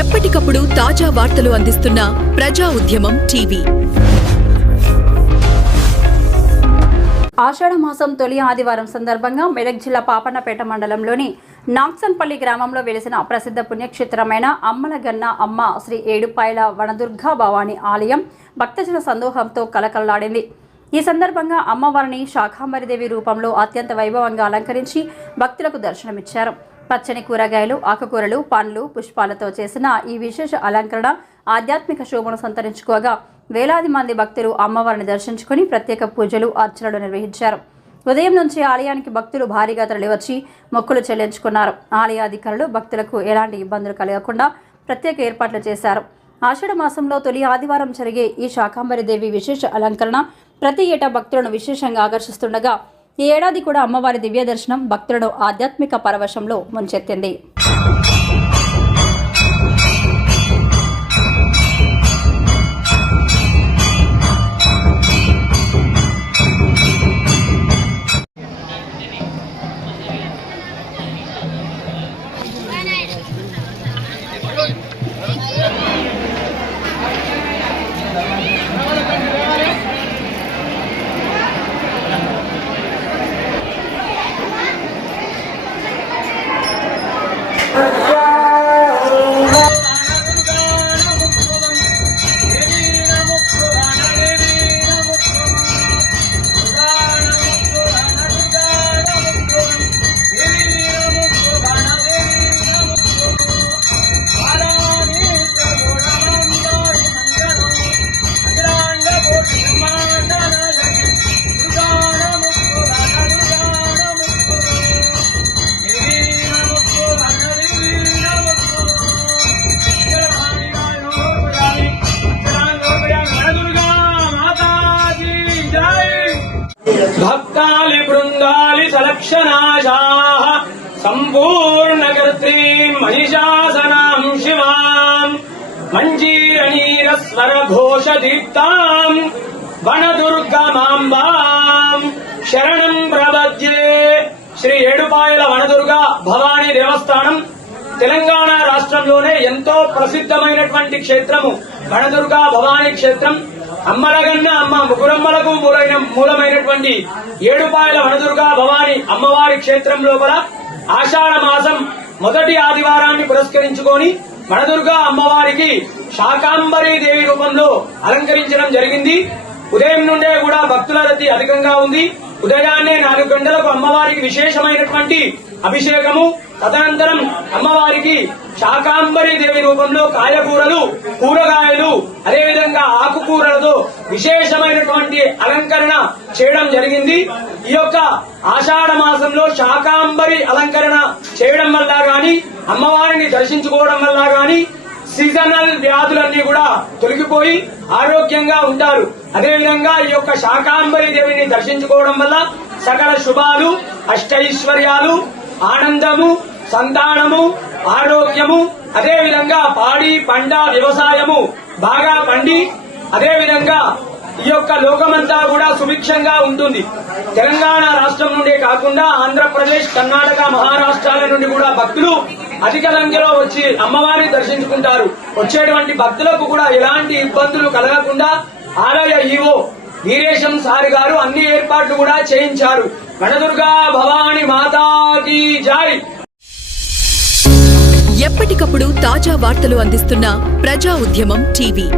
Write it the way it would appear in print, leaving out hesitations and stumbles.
ఎప్పటికప్పుడు తాజా వార్తలు అందిస్తున్న ప్రజా ఉద్యమం టీవీ. ఆషాఢ మాసం తొలి ఆదివారం సందర్భంగా మెదక్ జిల్లా పాపన్నపేట మండలంలోని నాక్సన్పల్లి గ్రామంలో వెలిసిన ప్రసిద్ధ పుణ్యక్షేత్రమైన అమ్మలగన్న అమ్మ శ్రీ ఏడుపాయల వనదుర్గా భవాని ఆలయం భక్తజన సందోహంతో కలకల్లాడింది. ఈ సందర్భంగా అమ్మవారిని శాకాంబరిదేవి రూపంలో అత్యంత వైభవంగా అలంకరించి భక్తులకు దర్శనమిచ్చారు. పచ్చని కూరగాయలు, ఆకుకూరలు, పండ్లు, పుష్పాలతో చేసిన ఈ విశేష అలంకరణ ఆధ్యాత్మిక శోభను సంతరించుకోగా వేలాది మంది భక్తులు అమ్మవారిని దర్శించుకుని ప్రత్యేక పూజలు, అర్చనలు నిర్వహించారు. ఉదయం నుంచి ఆలయానికి భక్తులు భారీగా తరలివచ్చి మొక్కులు చెల్లించుకున్నారు. ఆలయ అధికారులు భక్తులకు ఎలాంటి ఇబ్బందులు కలగకుండా ప్రత్యేక ఏర్పాట్లు చేశారు. ఆషాఢ మాసంలో తొలి ఆదివారం జరిగే ఈ శాకాంబరిదేవి విశేష అలంకరణ ప్రతి ఏటా భక్తులను విశేషంగా ఆకర్షిస్తుండగా ఈ ఏడాది కూడా అమ్మవారి దివ్య దర్శనం భక్తులను ఆధ్యాత్మిక పరవశంలో ముంచెత్తింది. भक्तालि बृंदालि सलक्षणाशाः सम्पूर्णकर्त्रीं महिषासनां शिवां मञ्जीरनीरस्वरघोषदीप्तां वनदुर्गमाम्बां शरणं प्रपद्ये. శ్రీ ఏడుపాయల వనదుర్గా భవానీ దేవస్థానం తెలంగాణ రాష్ట్రంలోనే ఎంతో ప్రసిద్ధమైనటువంటి క్షేత్రము వనదుర్గా భవానీ క్షేత్రం. అమ్మలగన్న అమ్మ ముగ్గురమ్మలకు మూలమైనటువంటి ఏడుపాయల వనదుర్గా భవానీ అమ్మవారి క్షేత్రం లోపల ఆషాఢ మాసం మొదటి ఆదివారాన్ని పురస్కరించుకొని వనదుర్గా అమ్మవారికి శాకాంబరీ దేవి రూపంలో అలంకరించడం జరిగింది. ఉదయం నుండే కూడా భక్తుల రద్దీ అధికంగా ఉంది. ఉదయాన్నే 4 గంటలకు అమ్మవారికి విశేషమైనటువంటి అభిషేకము, తదనంతరం అమ్మవారికి శాకాంబరీ దేవి రూపంలో కాయకూరలు, కూరగాయలు, అదేవిధంగా ఆకుకూరలతో విశేషమైనటువంటి అలంకరణ చేయడం జరిగింది. ఈ యొక్క ఆషాఢ మాసంలో శాకాంబరి అలంకరణ చేయడం వల్ల గాని, అమ్మవారిని దర్శించుకోవడం వల్ల గాని సీజనల్ వ్యాధులన్నీ కూడా తొలగిపోయి ఆరోగ్యంగా ఉంటారు. అదేవిధంగా ఈ యొక్క శాకాంబరీ దేవిని దర్శించుకోవడం వల్ల సకల శుభాలు, అష్టైశ్వర్యాలు, ఆనందము, సంతానము, ఆరోగ్యము, అదేవిధంగా పాడి పంట వ్యవసాయము బాగా పండి అదేవిధంగా ఈ యొక్క లోకమంతా కూడా సుభిక్షంగా ఉంటుంది. తెలంగాణ రాష్ట్రం నుండే కాకుండా ఆంధ్రప్రదేశ్, కర్ణాటక, మహారాష్ట్రాల నుండి కూడా భక్తులు అధిక సంఖ్యలో వచ్చి అమ్మవారిని దర్శించుకుంటారు. వచ్చేటువంటి భక్తులకు కూడా ఎలాంటి ఇబ్బందులు కలగకుండా ఆలయ ఈవో వీరేశం సారి గారు అన్ని ఏర్పాట్లు కూడా చేయించారు. వనదుర్గా భవాని మాతాకి జై. ఎప్పటికప్పుడు తాజా వార్తలు అందిస్తున్న ప్రజా ఉద్యమం టీవీ.